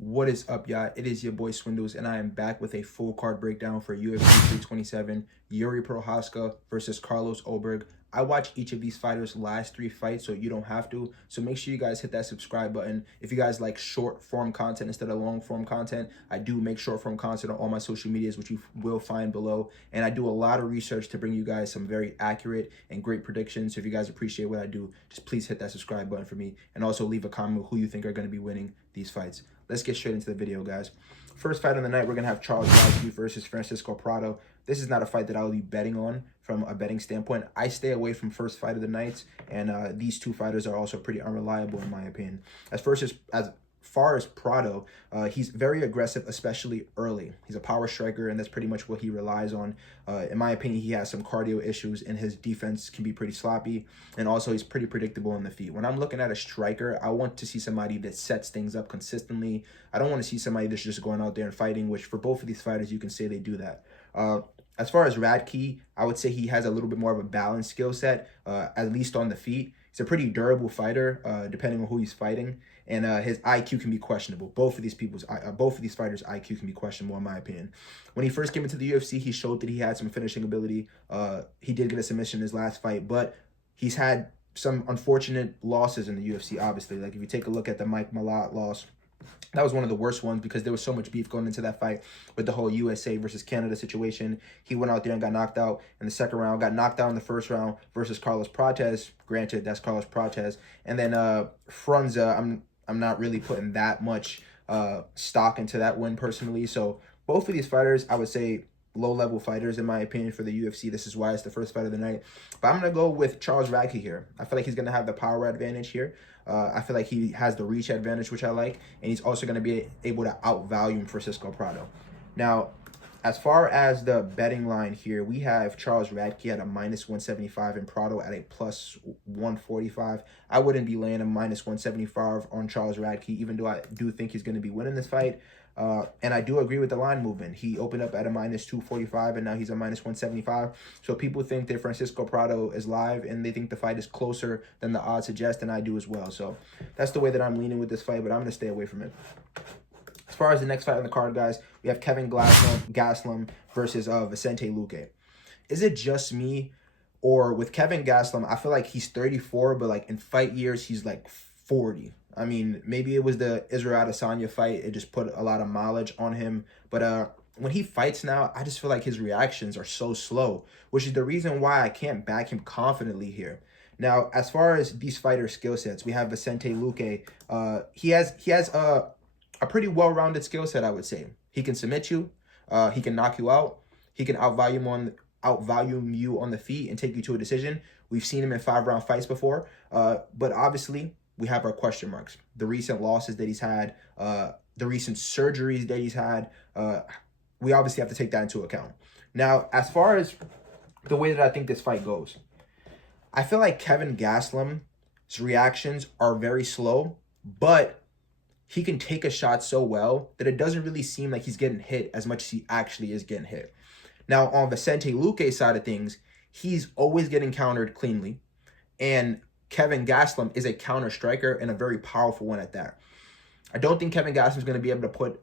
What is up, y'all? It is your boy Swindles, and I am back with a full card breakdown for UFC 327, Yuri Prohaska versus Carlos Ulberg. I watch each of these fighters' last 3 fights, so you don't have to. So make sure you guys hit that subscribe button. If you guys like short form content instead of long form content, I do make short form content on all my social medias, which you will find below. And I do a lot of research to bring you guys some very accurate and great predictions. So if you guys appreciate what I do, just please hit that subscribe button for me. And also leave a comment who you think are going to be winning these fights. Let's get straight into the video, guys. First fight of the night, we're going to have Charles Radke versus Francisco Prado. This is not a fight that I will be betting on from a betting standpoint. I stay away from first fight of the nights, and these two fighters are also pretty unreliable in my opinion. As far as Prado, he's very aggressive, especially early. He's a power striker, and that's pretty much what he relies on. In my opinion, he has some cardio issues, and his defense can be pretty sloppy, and also he's pretty predictable on the feet. When I'm looking at a striker, I want to see somebody that sets things up consistently. I don't want to see somebody that's just going out there and fighting, which for both of these fighters, you can say they do that. As far as Radke, I would say he has a little bit more of a balanced skill set, at least on the feet. He's a pretty durable fighter, depending on who he's fighting, and his IQ can be questionable. Both of these fighters' IQ can be questionable, in my opinion. When he first came into the UFC, he showed that he had some finishing ability. He did get a submission in his last fight, but he's had some unfortunate losses in the UFC, obviously. Like, if you take a look at the Mike Malott loss, that was one of the worst ones because there was so much beef going into that fight with the whole USA versus Canada situation. He went out there and got knocked out in the second round, got knocked out in the first round versus Carlos Prates. Granted, that's Carlos Prates. And then Frunza, I'm not really putting that much stock into that win personally. So both of these fighters, I would say, low-level fighters in my opinion for the UFC. This is why it's the first fight of the night. But I'm going to go with Charles Radke here. I feel like he's going to have the power advantage here. I feel like he has the reach advantage, which I like. And he's also going to be able to outvalue Francisco Prado. Now, as far as the betting line here, we have Charles Radke at a -175 and Prado at a +145. I wouldn't be laying a -175 on Charles Radke, even though I do think he's going to be winning this fight. And I do agree with the line movement. He opened up at a -245, and now he's a -175. So people think that Francisco Prado is live, and they think the fight is closer than the odds suggest, and I do as well. So that's the way that I'm leaning with this fight, but I'm going to stay away from it. As far as the next fight on the card, guys, we have Kevin Gastelum versus Vicente Luque. Is it just me, or with Kevin Gastelum, I feel like he's 34, but like in fight years, he's like 40. I mean, maybe it was the Israel Adesanya fight. It just put a lot of mileage on him. But when he fights now, I just feel like his reactions are so slow, which is the reason why I can't back him confidently here. Now, as far as these fighters' skill sets, we have Vicente Luque. He has a pretty well-rounded skill set, I would say. He can submit you. He can knock you out. He can outvalue you on the feet and take you to a decision. We've seen him in 5-round fights before. But obviously, we have our question marks. The recent losses that he's had, the recent surgeries that he's had, we obviously have to take that into account. Now, as far as the way that I think this fight goes, I feel like Kevin Gastelum's reactions are very slow, but he can take a shot so well that it doesn't really seem like he's getting hit as much as he actually is getting hit. Now, on Vicente Luque's side of things, he's always getting countered cleanly, and Kevin Gastelum is a counter striker and a very powerful one at that. I don't think Kevin Gastelum is going to be able to put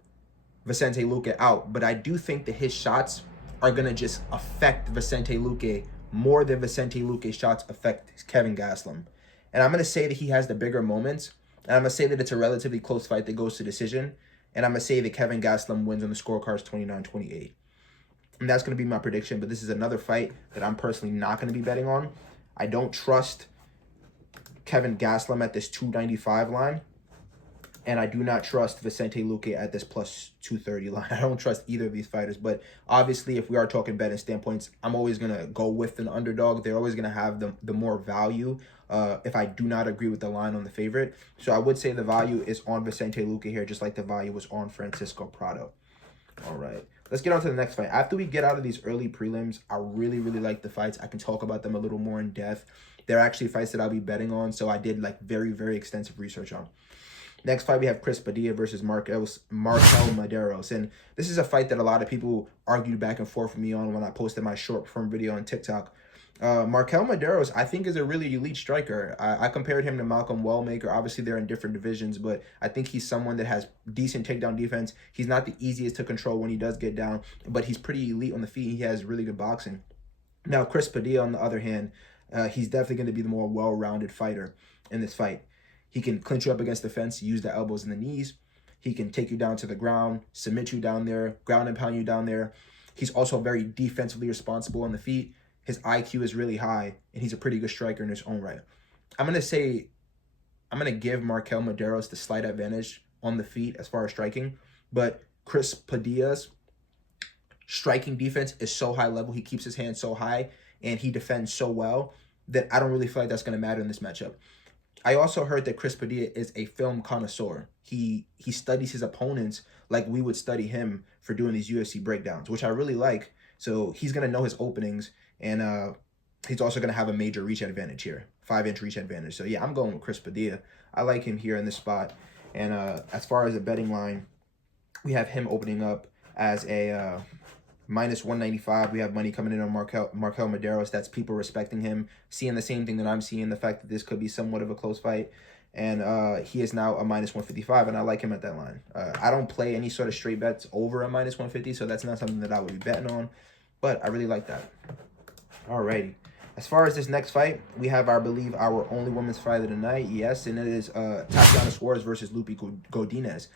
Vicente Luque out, but I do think that his shots are going to just affect Vicente Luque more than Vicente Luque's shots affect Kevin Gastelum. And I'm going to say that he has the bigger moments, and I'm going to say that it's a relatively close fight that goes to decision, and I'm going to say that Kevin Gastelum wins on the scorecards 29-28. And that's going to be my prediction, but this is another fight that I'm personally not going to be betting on. I don't trust Kevin Gastelum at this 295 line, and I do not trust Vicente Luque at this +230 line. I don't trust either of these fighters, but obviously if we are talking betting standpoints, I'm always going to go with an underdog. They're always going to have the more value if I do not agree with the line on the favorite. So I would say the value is on Vicente Luque here, just like the value was on Francisco Prado. All right, let's get on to the next fight. After we get out of these early prelims, I really like the fights. I can talk about them a little more in depth. They're actually fights that I'll be betting on, so I did like very extensive research on. Next fight, we have Chris Padilla versus Markel Maderos. And this is a fight that a lot of people argued back and forth with me on when I posted my short form video on TikTok. Markel Maderos, I think, is a really elite striker. I compared him to Malcolm Wellmaker. Obviously, they're in different divisions, but I think he's someone that has decent takedown defense. He's not the easiest to control when he does get down, but he's pretty elite on the feet. He has really good boxing. Now, Chris Padilla, on the other hand, he's definitely going to be the more well-rounded fighter in this fight. He can clinch you up against the fence, use the elbows and the knees. He can take you down to the ground, submit you down there, ground and pound you down there. He's also very defensively responsible on the feet. His IQ is really high, and he's a pretty good striker in his own right. I'm going to give Markel Maderos the slight advantage on the feet as far as striking, but Chris Padilla's striking defense is so high level. He keeps his hands so high, and he defends so well that I don't really feel like that's going to matter in this matchup. I also heard that Chris Padilla is a film connoisseur. He studies his opponents like we would study him for doing these UFC breakdowns, which I really like. So he's going to know his openings, and he's also going to have a major reach advantage here, 5-inch reach advantage. So yeah, I'm going with Chris Padilla. I like him here in this spot. And as far as the betting line, we have him opening up as a minus 195. We have money coming in on Markel Maderos. That's people respecting him, seeing the same thing that I'm seeing, the fact that this could be somewhat of a close fight. And he is now a minus 155, and I like him at that line. I don't play any sort of straight bets over a minus 150, so that's not something that I would be betting on, but I really like that. Alrighty. As far as this next fight, we have, I believe, our only women's fight of the night. Yes, and it is Tatiana Suarez versus Lupi Godinez.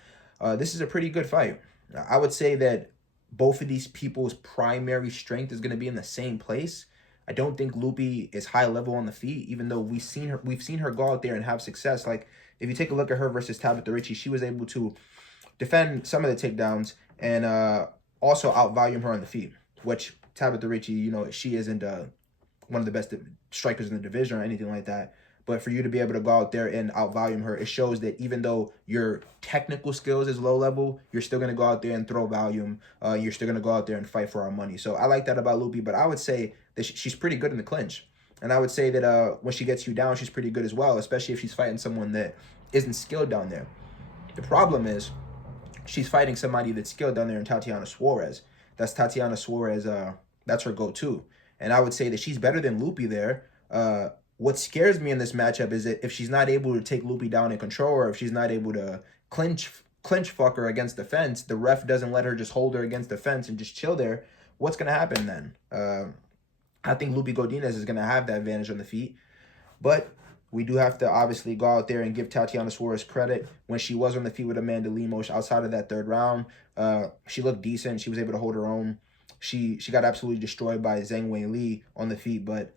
This is a pretty good fight. I would say that both of these people's primary strength is going to be in the same place. I don't think Lupi is high level on the feet, even though we've seen her go out there and have success. Like, if you take a look at her versus Tabitha Ricci, she was able to defend some of the takedowns and also outvolume her on the feet, which Tabitha Ricci, you know, she isn't one of the best strikers in the division or anything like that. But for you to be able to go out there and outvolume her, it shows that even though your technical skills is low level, you're still going to go out there and throw volume. You're still going to go out there and fight for our money. So I like that about Lupi, but I would say that she's pretty good in the clinch. And I would say that when she gets you down, she's pretty good as well, especially if she's fighting someone that isn't skilled down there. The problem is she's fighting somebody that's skilled down there in Tatiana Suarez. That's Tatiana Suarez. That's her go-to. And I would say that she's better than Lupi there. What scares me in this matchup is that if she's not able to take Lupi down and control her, if she's not able to clinch fuck her against the fence, the ref doesn't let her just hold her against the fence and just chill there, what's going to happen then? I think Lupi Godinez is going to have that advantage on the feet. But we do have to obviously go out there and give Tatiana Suarez credit. When she was on the feet with Amanda Lemos outside of that third round, she looked decent. She was able to hold her own. She got absolutely destroyed by Zhang Wei Li on the feet, but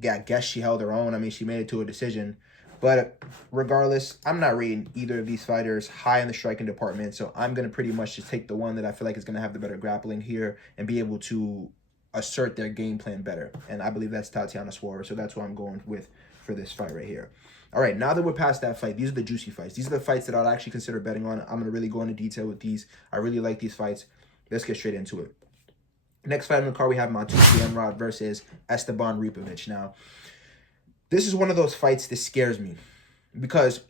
yeah, I guess she held her own. I mean, she made it to a decision. But regardless, I'm not rating either of these fighters high in the striking department, so I'm going to pretty much just take the one that I feel like is going to have the better grappling here and be able to assert their game plan better. And I believe that's Tatiana Suarez, so that's what I'm going with for this fight right here. All right, now that we're past that fight, these are the juicy fights. These are the fights that I'd actually consider betting on. I'm going to really go into detail with these. I really like these fights. Let's get straight into it. Next fight on the card, we have Matus Gamrot versus Esteban Ripovich. Now, this is one of those fights that scares me because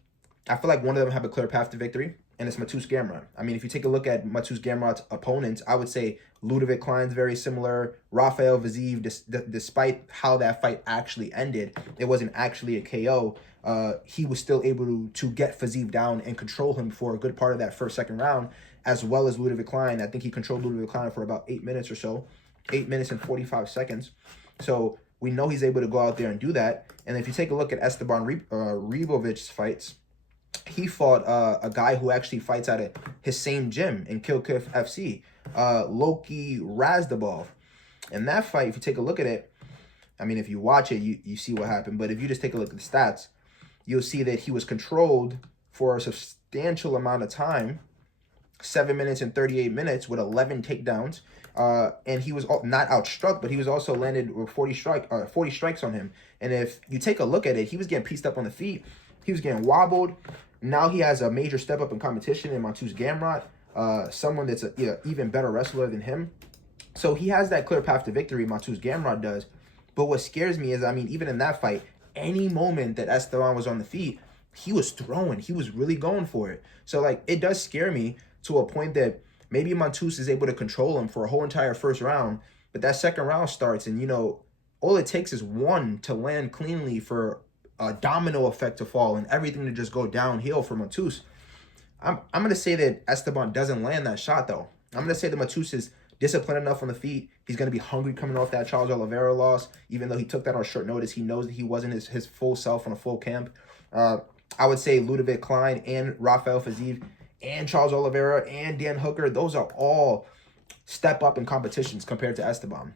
I feel like one of them have a clear path to victory, and it's Matus Gamrot. I mean, if you take a look at Matus Gamrot's opponents, I would say Ludovic Klein's very similar. Rafael Vaziev, despite how that fight actually ended, it wasn't actually a KO. He was still able to get Vaziev down and control him for a good part of that second round, as well as Ludovic Klein. I think he controlled Ludovic Klein for about 8 minutes or so, 8 minutes and 45 seconds. So we know he's able to go out there and do that. And if you take a look at Esteban Ribovich's fights, he fought a guy who actually fights out of his same gym in Kilkif FC, Loki Razdabov. And that fight, if you take a look at it, I mean, if you watch it, you see what happened. But if you just take a look at the stats, you'll see that he was controlled for a substantial amount of time, 7 minutes and 38 minutes with 11 takedowns. And he was not outstruck, but he was also landed with 40 strikes on him. And if you take a look at it, he was getting pieced up on the feet. He was getting wobbled. Now he has a major step up in competition in Matus Gamrot, someone that's an even better wrestler than him. So he has that clear path to victory, Matus Gamrot does. But what scares me is, I mean, even in that fight, any moment that Esteban was on the feet, he was throwing. He was really going for it. So, like, it does scare me to a point that maybe Matus is able to control him for a whole entire first round, but that second round starts, and, you know, all it takes is one to land cleanly for a domino effect to fall and everything to just go downhill for Matus. I'm gonna say that Esteban doesn't land that shot though. I'm gonna say that Matus is disciplined enough on the feet. He's gonna be hungry coming off that Charles Oliveira loss, even though he took that on short notice. He knows that he wasn't his full self on a full camp. I would say Ludovic Klein and Rafael Fiziev and Charles Oliveira and Dan Hooker, those are all step up in competitions compared to Esteban.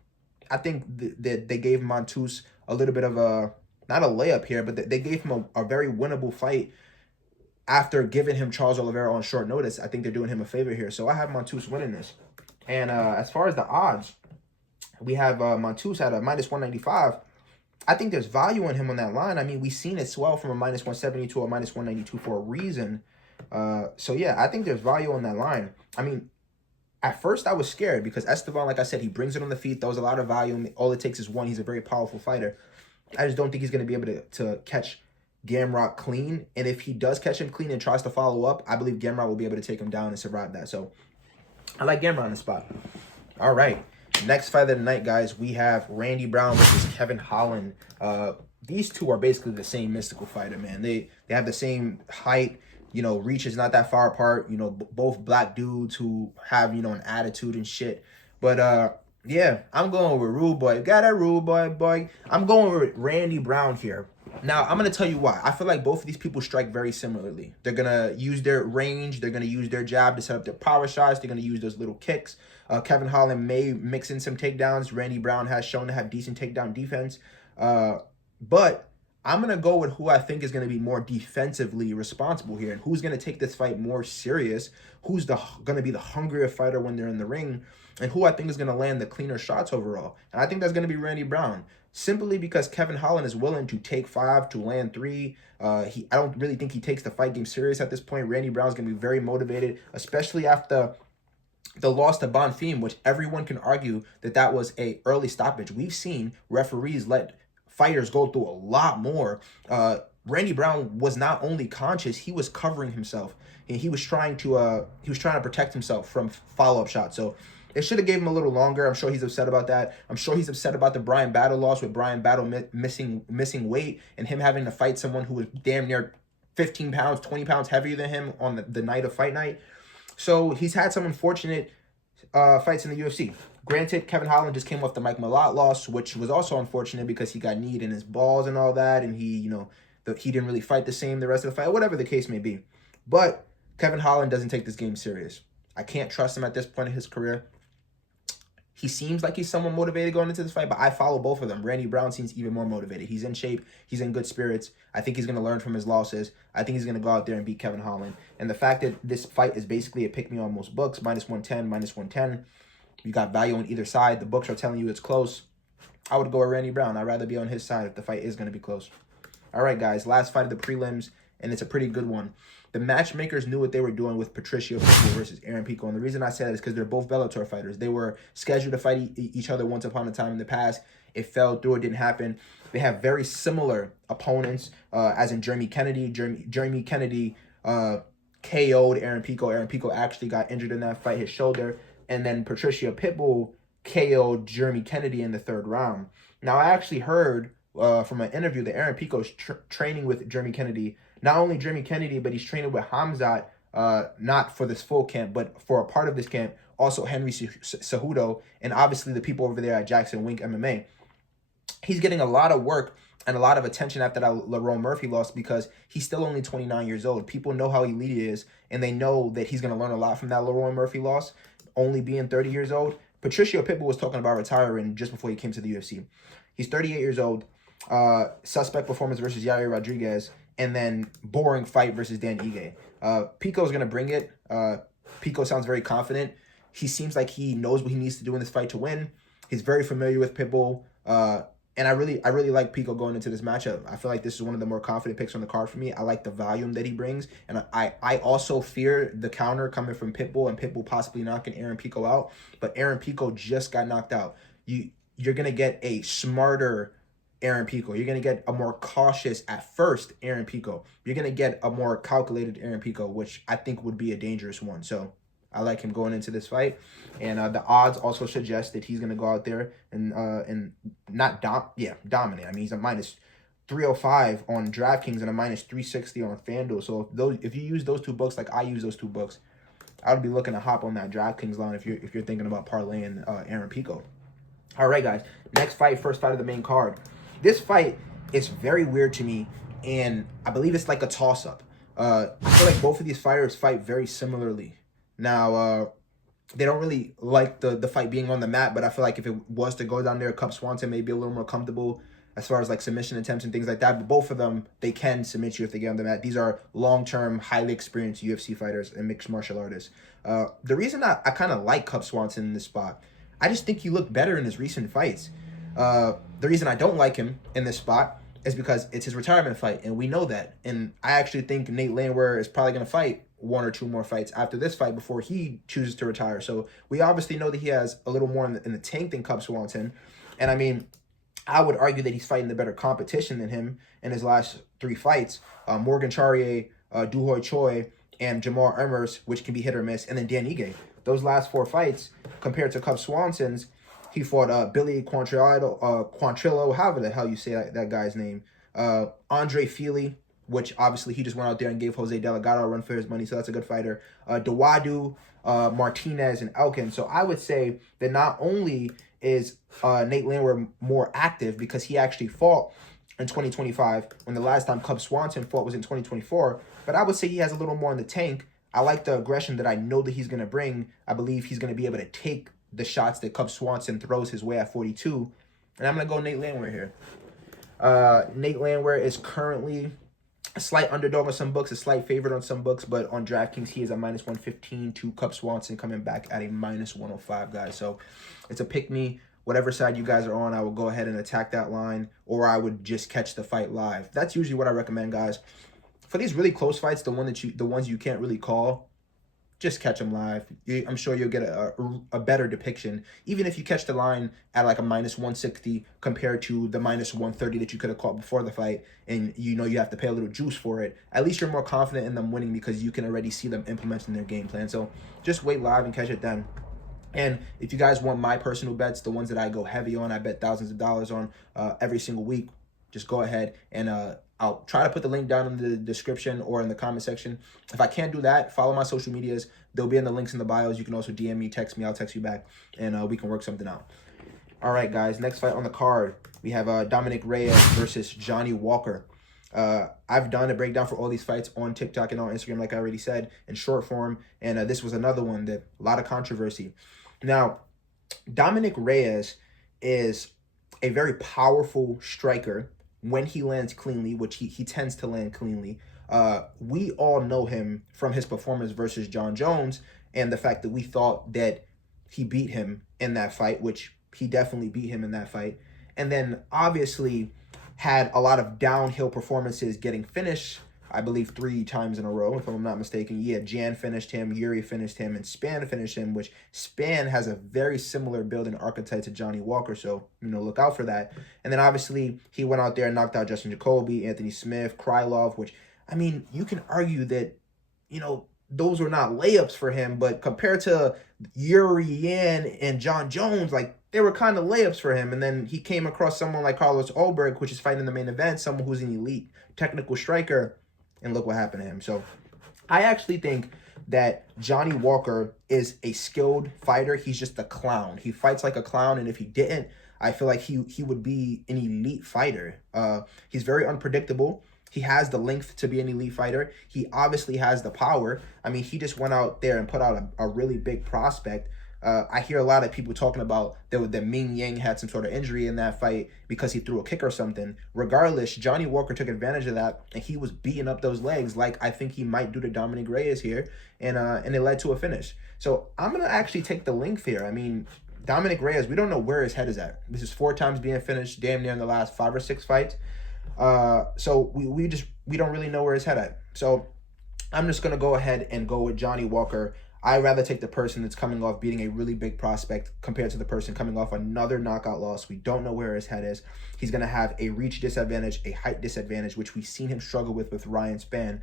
I think that they gave Matus a little bit of a, not a layup here, but they gave him a very winnable fight after giving him Charles Oliveira on short notice. I think they're doing him a favor here. So I have Matus winning this. And as far as the odds, we have Matus at a -195. I think there's value in him on that line. I mean, we've seen it swell from a -170 to a -192 for a reason. So yeah, I think there's value on that line. I mean, at first I was scared because Esteban, like I said, he brings it on the feet, throws a lot of volume. All it takes is one. He's a very powerful fighter. I just don't think he's going to be able to catch Gamrot clean. And if he does catch him clean and tries to follow up, I believe Gamrot will be able to take him down and survive that. So I like Gamrot on the spot. All right. Next fight of the night, guys, we have Randy Brown versus Kevin Holland. These two are basically the same mystical fighter, man. They have the same height. You know, reach is not that far apart. You know, both black dudes who have, you know, an attitude and shit. But yeah, I'm going with Rude Boy. Got a Rude Boy. I'm going with Randy Brown here. Now, I'm going to tell you why. I feel like both of these people strike very similarly. They're going to use their range. They're going to use their jab to set up their power shots. They're going to use those little kicks. Kevin Holland may mix in some takedowns. Randy Brown has shown to have decent takedown defense. But I'm going to go with who I think is going to be more defensively responsible here and who's going to take this fight more serious, who's going to be the hungrier fighter when they're in the ring, and who I think is going to land the cleaner shots overall. And I think that's going to be Randy Brown, simply because Kevin Holland is willing to take 5 to land 3. I don't really think he takes the fight game serious at this point. Randy Brown's going to be very motivated, especially after the loss to Bonfim, which everyone can argue that was a early stoppage. We've seen referees let fighters go through a lot more. Randy Brown was not only conscious, he was covering himself, and he was trying to protect himself from follow-up shots. So they should have gave him a little longer. I'm sure he's upset about that. I'm sure he's upset about the Brian Battle loss, with Brian Battle missing weight and him having to fight someone who was damn near 15 pounds, 20 pounds heavier than him on the night of fight night. So he's had some unfortunate fights in the UFC. Granted, Kevin Holland just came off the Mike Malott loss, which was also unfortunate because he got kneed in his balls and all that, and he didn't really fight the same the rest of the fight, whatever the case may be. But Kevin Holland doesn't take this game serious. I can't trust him at this point in his career. He seems like he's somewhat motivated going into this fight, but I follow both of them. Randy Brown seems even more motivated. He's in shape. He's in good spirits. I think he's going to learn from his losses. I think he's going to go out there and beat Kevin Holland. And the fact that this fight is basically a pick-me on most books, -110, -110. You got value on either side. The books are telling you it's close. I would go with Randy Brown. I'd rather be on his side if the fight is going to be close. All right, guys. Last fight of the prelims, and it's a pretty good one. The matchmakers knew what they were doing with Patricio Pitbull versus Aaron Pico. And the reason I say that is because they're both Bellator fighters. They were scheduled to fight each other once upon a time in the past. It fell through. It didn't happen. They have very similar opponents, as in Jeremy Kennedy. Jeremy Kennedy KO'd Aaron Pico. Aaron Pico actually got injured in that fight, his shoulder. And then Patricio Pitbull KO'd Jeremy Kennedy in the 3rd round. Now, I actually heard from an interview that Aaron Pico's training with Jeremy Kennedy. Not only Jeremy Kennedy, but he's training with Hamzat, not for this full camp, but for a part of this camp, also Henry Cejudo, and obviously the people over there at Jackson Wink MMA. He's getting a lot of work and a lot of attention after that Lerone Murphy loss because he's still only 29 years old. People know how elite he is, and they know that he's going to learn a lot from that Lerone Murphy loss, only being 30 years old. Patricio Pitbull was talking about retiring just before he came to the UFC. He's 38 years old. Suspect performance versus Yair Rodriguez, and then boring fight versus Dan Ige. Pico's going to bring it. Pico sounds very confident. He seems like he knows what he needs to do in this fight to win. He's very familiar with Pitbull. And I really like Pico going into this matchup. I feel like this is one of the more confident picks on the card for me. I like the volume that he brings. And I also fear the counter coming from Pitbull and Pitbull possibly knocking Aaron Pico out. But Aaron Pico just got knocked out. You're going to get a smarter Aaron Pico. You're going to get a more cautious at first Aaron Pico. You're going to get a more calculated Aaron Pico, which I think would be a dangerous one. So I like him going into this fight. And the odds also suggest that he's going to go out there and not dominate. I mean, he's a minus 305 on DraftKings and a minus 360 on FanDuel. So if you use those two books like I use those two books, I would be looking to hop on that DraftKings line if you're thinking about parlaying Aaron Pico. All right, guys. Next fight, first fight of the main card. This fight is very weird to me, and I believe it's like a toss-up. I feel like both of these fighters fight very similarly. Now, they don't really like the fight being on the mat, but I feel like if it was to go down there, Cub Swanson may be a little more comfortable as far as like submission attempts and things like that. But both of them, they can submit you if they get on the mat. These are long-term, highly experienced UFC fighters and mixed martial artists. The reason I kind of like Cub Swanson in this spot, I just think he looked better in his recent fights. The reason I don't like him in this spot is because it's his retirement fight, and we know that. And I actually think Nate Landwehr is probably going to fight one or two more fights after this fight before he chooses to retire. So we obviously know that he has a little more in the tank than Cub Swanson. And I mean, I would argue that he's fighting the better competition than him in his last three fights. Morgan Charrier, Duhoy Choi, and Jamar Emmers, which can be hit or miss, and then Dan Ige. Those last four fights, compared to Cub Swanson's, he fought Billy Quantrillo, however the hell you say that guy's name. Andre Feely, which obviously he just went out there and gave Jose Delgado a run for his money, so that's a good fighter. Dawadu, Martinez, and Elkin. So I would say that not only is Nate Landwehr more active because he actually fought in 2025 when the last time Cub Swanson fought was in 2024, but I would say he has a little more in the tank. I like the aggression that I know that he's going to bring. I believe he's going to be able to take the shots that Cub Swanson throws his way at 42. And I'm going to go Nate Landwehr here. Nate Landwehr is currently a slight underdog on some books, a slight favorite on some books, but on DraftKings, he is a minus 115 to Cub Swanson coming back at a minus 105, guys. So it's a pick me. Whatever side you guys are on, I will go ahead and attack that line, or I would just catch the fight live. That's usually what I recommend, guys. For these really close fights, the ones you can't really call, just catch them live. I'm sure you'll get a better depiction. Even if you catch the line at like a minus 160 compared to the minus 130 that you could have caught before the fight, and you know you have to pay a little juice for it, at least you're more confident in them winning because you can already see them implementing their game plan. So just wait live and catch it then. And if you guys want my personal bets, the ones that I go heavy on, I bet thousands of dollars on every single week, just go ahead and I'll try to put the link down in the description or in the comment section. If I can't do that, follow my social medias. They'll be in the links in the bios. You can also DM me, text me. I'll text you back, and we can work something out. All right, guys. Next fight on the card, we have Dominic Reyes versus Johnny Walker. I've done a breakdown for all these fights on TikTok and on Instagram, like I already said, in short form. And this was another one that a lot of controversy. Now, Dominic Reyes is a very powerful striker when he lands cleanly, which he tends to land cleanly. We all know him from his performance versus John Jones and the fact that we thought that he beat him in that fight, which he definitely beat him in that fight. And then obviously had a lot of downhill performances getting finished, I believe 3 times in a row, if I'm not mistaken. Yeah, Jan finished him, Yuri finished him, and Spann finished him, which Spann has a very similar build and archetype to Johnny Walker, so, look out for that. And then, obviously, he went out there and knocked out Justin Jacoby, Anthony Smith, Krylov, which, you can argue that, those were not layups for him, but compared to Yuri Yan and John Jones, they were kind of layups for him. And then he came across someone like Carlos Ulberg, which is fighting in the main event, someone who's an elite technical striker, and look what happened to him. So I actually think that Johnny Walker is a skilled fighter. He's just a clown. He fights like a clown, and if he didn't, I feel like he would be an elite fighter. He's very unpredictable. He has the length to be an elite fighter. He obviously has the power. He just went out there and put out a really big prospect. I hear a lot of people talking about that Ming Yang had some sort of injury in that fight because he threw a kick or something. Regardless, Johnny Walker took advantage of that, and he was beating up those legs like I think he might do to Dominic Reyes here, and it led to a finish. So I'm going to actually take the length here. Dominic Reyes, we don't know where his head is at. This is 4 times being finished damn near in the last 5 or 6 fights. So we don't really know where his head at. So I'm just going to go ahead and go with Johnny Walker. I'd rather take the person that's coming off beating a really big prospect compared to the person coming off another knockout loss. We don't know where his head is. He's going to have a reach disadvantage, a height disadvantage, which we've seen him struggle with Ryan Spann.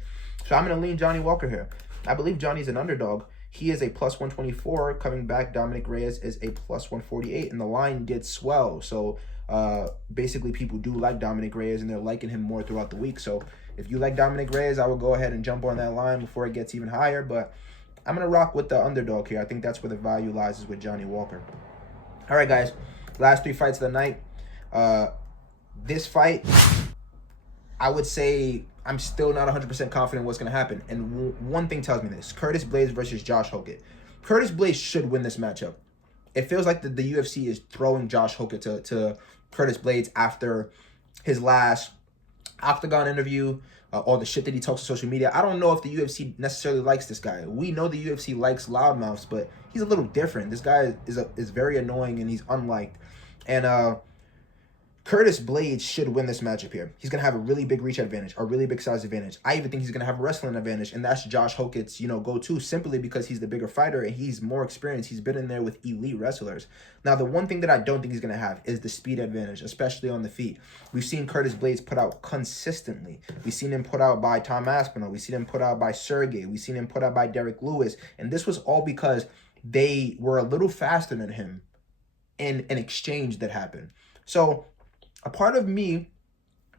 So I'm going to lean Johnny Walker here. I believe Johnny's an underdog. He is a plus 124. Coming back, Dominic Reyes is a plus 148, and the line did swell. So basically, people do like Dominic Reyes, and they're liking him more throughout the week. So if you like Dominic Reyes, I would go ahead and jump on that line before it gets even higher. But I'm going to rock with the underdog here. I think that's where the value lies, is with Johnny Walker. All right, guys. Last 3 fights of the night. This fight, I would say I'm still not 100% confident what's going to happen. And one thing tells me this. Curtis Blaydes versus Josh Hokett. Curtis Blaydes should win this matchup. It feels like the UFC is throwing Josh Hokett to Curtis Blaydes after his last Octagon interview, all the shit that he talks on social media. I don't know if the UFC necessarily likes this guy. We know the UFC likes loudmouths, but he's a little different. This guy is very annoying, and he's unliked. And Curtis Blaydes should win this matchup here. He's going to have a really big reach advantage, a really big size advantage. I even think he's going to have a wrestling advantage, and that's Josh Hokett's, go-to, simply because he's the bigger fighter and he's more experienced. He's been in there with elite wrestlers. Now, the one thing that I don't think he's going to have is the speed advantage, especially on the feet. We've seen Curtis Blaydes put out consistently. We've seen him put out by Tom Aspinall. We've seen him put out by Sergey. We've seen him put out by Derek Lewis, and this was all because they were a little faster than him in an exchange that happened. So a part of me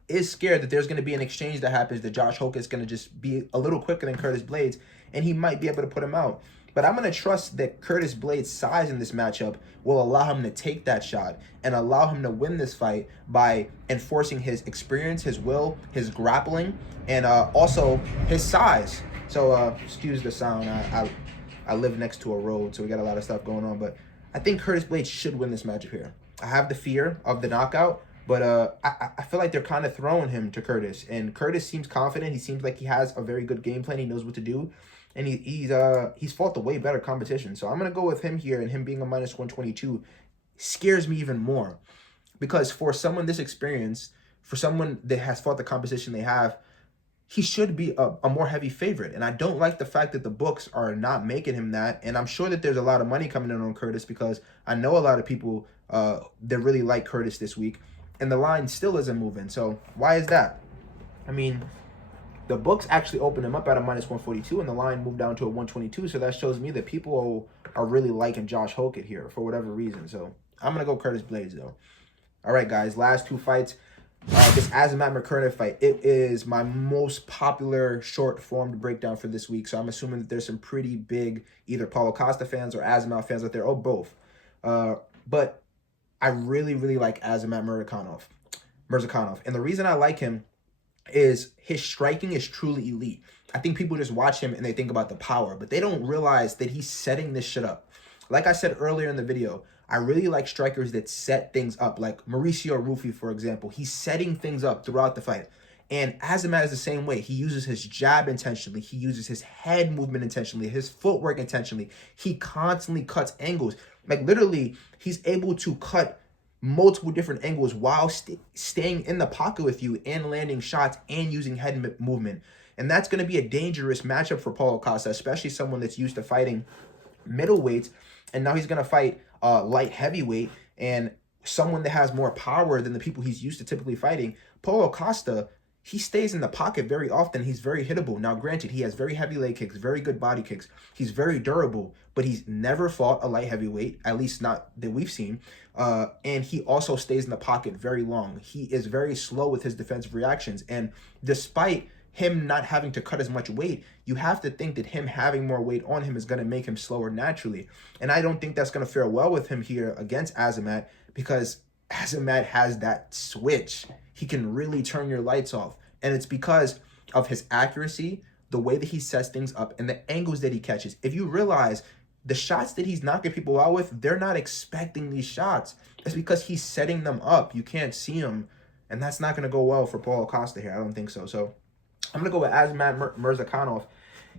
is scared that there's going to be an exchange that happens, that Josh Hokett's going to just be a little quicker than Curtis Blaydes, and he might be able to put him out. But I'm going to trust that Curtis Blaydes' size in this matchup will allow him to take that shot and allow him to win this fight by enforcing his experience, his will, his grappling, and also his size. So excuse the sound. I live next to a road, so we got a lot of stuff going on. But I think Curtis Blaydes should win this matchup here. I have the fear of the knockout, but I feel like they're kind of throwing him to Curtis. And Curtis seems confident. He seems like he has a very good game plan. He knows what to do. And he's fought the way better competition. So I'm going to go with him here, and him being a minus 122 scares me even more. Because for someone this experienced, for someone that has fought the competition they have, he should be a more heavy favorite. And I don't like the fact that the books are not making him that. And I'm sure that there's a lot of money coming in on Curtis, because I know a lot of people that really like Curtis this week. And the line still isn't moving. So why is that? I mean, the books actually opened him up at a minus 142, and the line moved down to a 122. So that shows me that people are really liking Josh Hokett here for whatever reason. So I'm going to go Curtis Blaydes, though. All right, guys, last 2 fights. This Azamat Mukherjee fight, it is my most popular short-formed breakdown for this week. So I'm assuming that there's some pretty big either Paulo Costa fans or Azamat fans out there, or both. But I really, really like Azamat Murzakanov. And the reason I like him is his striking is truly elite. I think people just watch him and they think about the power, but they don't realize that he's setting this shit up. Like I said earlier in the video, I really like strikers that set things up, like Mauricio Rufy, for example. He's setting things up throughout the fight. And Azamat is the same way. He uses his jab intentionally. He uses his head movement intentionally, his footwork intentionally. He constantly cuts angles. Like, literally, he's able to cut multiple different angles while staying in the pocket with you and landing shots and using head movement. And that's going to be a dangerous matchup for Paulo Costa, especially someone that's used to fighting middleweights. And now he's going to fight light heavyweight, and someone that has more power than the people he's used to typically fighting. Paulo Costa, he stays in the pocket very often. He's very hittable. Now, granted, he has very heavy leg kicks, very good body kicks. He's very durable, but he's never fought a light heavyweight, at least not that we've seen. And he also stays in the pocket very long. He is very slow with his defensive reactions. And despite him not having to cut as much weight, you have to think that him having more weight on him is going to make him slower naturally. And I don't think that's going to fare well with him here against Azamat, because Azamat has that switch. He can really turn your lights off. And it's because of his accuracy, the way that he sets things up, and the angles that he catches. If you realize the shots that he's knocking people out with, they're not expecting these shots. It's because he's setting them up. You can't see them. And that's not going to go well for Paulo Costa here. I don't think so. So I'm going to go with Azamat Murzakanov.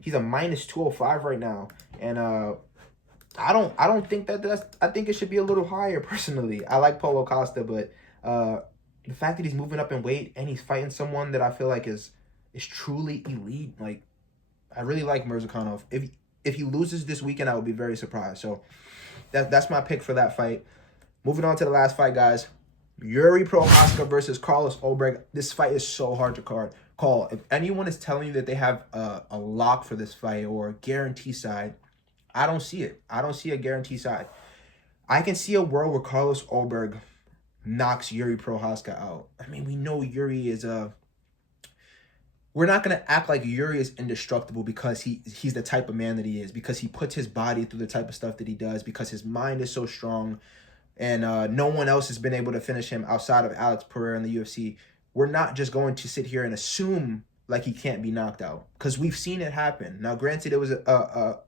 He's a minus 205 right now. And I don't think I think it should be a little higher personally. I like Paulo Costa, but the fact that he's moving up in weight and he's fighting someone that I feel like is truly elite, like, I really like Murzakanov. If he loses this weekend, I would be very surprised. So that's my pick for that fight. Moving on to the last fight, guys. Yuri Prochazka versus Carlos Ulberg. This fight is so hard to call. If anyone is telling you that they have a lock for this fight or a guarantee side, I don't see it. I don't see a guarantee side. I can see a world where Carlos Ulberg knocks Yuri Prochazka out. I mean, we know Yuri is a... We're not going to act like Yuri is indestructible because he's the type of man that he is, because he puts his body through the type of stuff that he does, because his mind is so strong, and no one else has been able to finish him outside of Alex Pereira in the UFC. We're not just going to sit here and assume like he can't be knocked out, because we've seen it happen. Now, granted, it was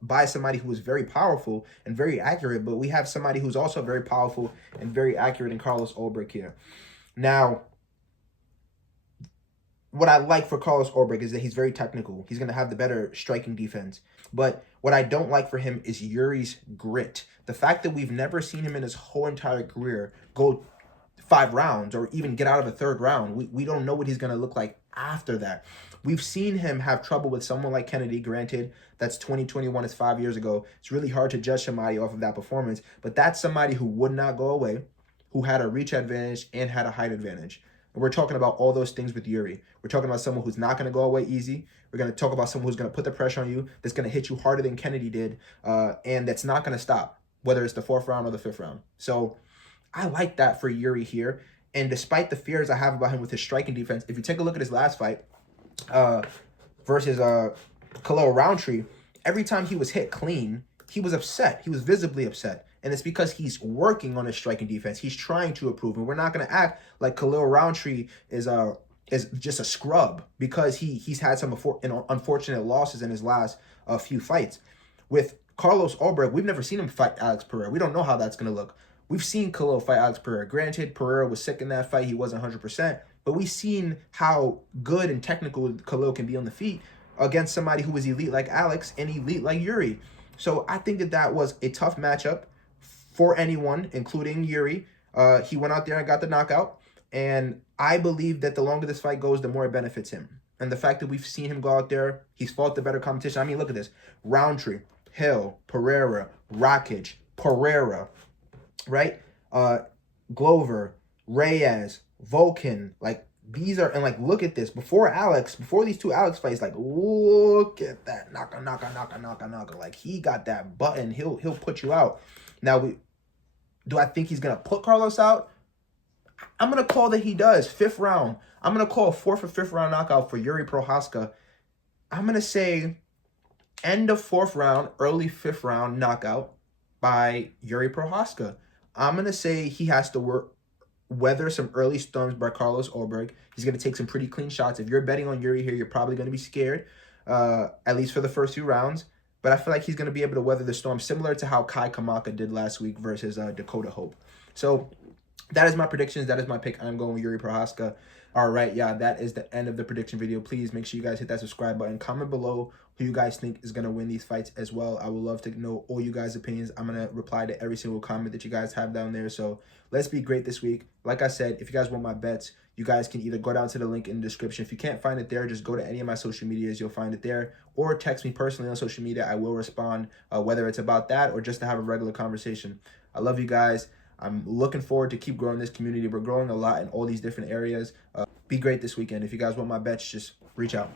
by somebody who was very powerful and very accurate, but we have somebody who's also very powerful and very accurate in Carlos Ulberg here. Now, what I like for Carlos Ulberg is that he's very technical. He's going to have the better striking defense. But what I don't like for him is Yuri's grit. The fact that we've never seen him in his whole entire career go 5 rounds or even get out of a 3rd round. We don't know what he's going to look like after that. We've seen him have trouble with someone like Kennedy. Granted, that's 2021, it's 5 years ago. It's really hard to judge somebody off of that performance. But that's somebody who would not go away, who had a reach advantage and had a height advantage. We're talking about all those things with Yuri. We're talking about someone who's not going to go away easy. We're going to talk about someone who's going to put the pressure on you, that's going to hit you harder than Kennedy did, and that's not going to stop, whether it's the 4th round or the 5th round. So I like that for Yuri here. And despite the fears I have about him with his striking defense, if you take a look at his last fight versus Khalil Roundtree, every time he was hit clean, he was upset. He was visibly upset. And it's because he's working on his striking defense. He's trying to improve. And we're not going to act like Khalil Roundtree is just a scrub, because he's had some unfortunate losses in his last few fights. With Carlos Ulberg, we've never seen him fight Alex Pereira. We don't know how that's going to look. We've seen Khalil fight Alex Pereira. Granted, Pereira was sick in that fight. He wasn't 100%. But we've seen how good and technical Khalil can be on the feet against somebody who was elite like Alex and elite like Yuri. So I think that was a tough matchup for anyone, including Yuri. He went out there and got the knockout. And I believe that the longer this fight goes, the more it benefits him. And the fact that we've seen him go out there, he's fought the better competition. I mean, look at this. Roundtree, Hill, Pereira, Rakic, Pereira, right? Glover, Reyes, Volkan. Like, these are, and like, look at this. Before these 2 Alex fights, like, look at that. Knocker. Like, he got that button. He'll put you out. Now, do I think he's going to put Carlos out? I'm going to call that he does. 5th round. I'm going to call a 4th or 5th round knockout for Yuri Prochazka. I'm going to say end of 4th round, early 5th round knockout by Yuri Prochazka. I'm going to say he has to weather some early storms by Carlos Ulberg. He's going to take some pretty clean shots. If you're betting on Yuri here, you're probably going to be scared, at least for the first few rounds. But I feel like he's going to be able to weather the storm, similar to how Kai Kamaka did last week versus Dakota Hope. So that is my predictions. That is my pick. I'm going with Yuri Prochazka. All right, yeah, that is the end of the prediction video. Please make sure you guys hit that subscribe button. Comment below who you guys think is going to win these fights as well. I would love to know all you guys' opinions. I'm going to reply to every single comment that you guys have down there. So let's be great this week. Like I said, if you guys want my bets, you guys can either go down to the link in the description. If you can't find it there, just go to any of my social medias. You'll find it there. Or text me personally on social media. I will respond, whether it's about that or just to have a regular conversation. I love you guys. I'm looking forward to keep growing this community. We're growing a lot in all these different areas. Be great this weekend. If you guys want my bets, just reach out.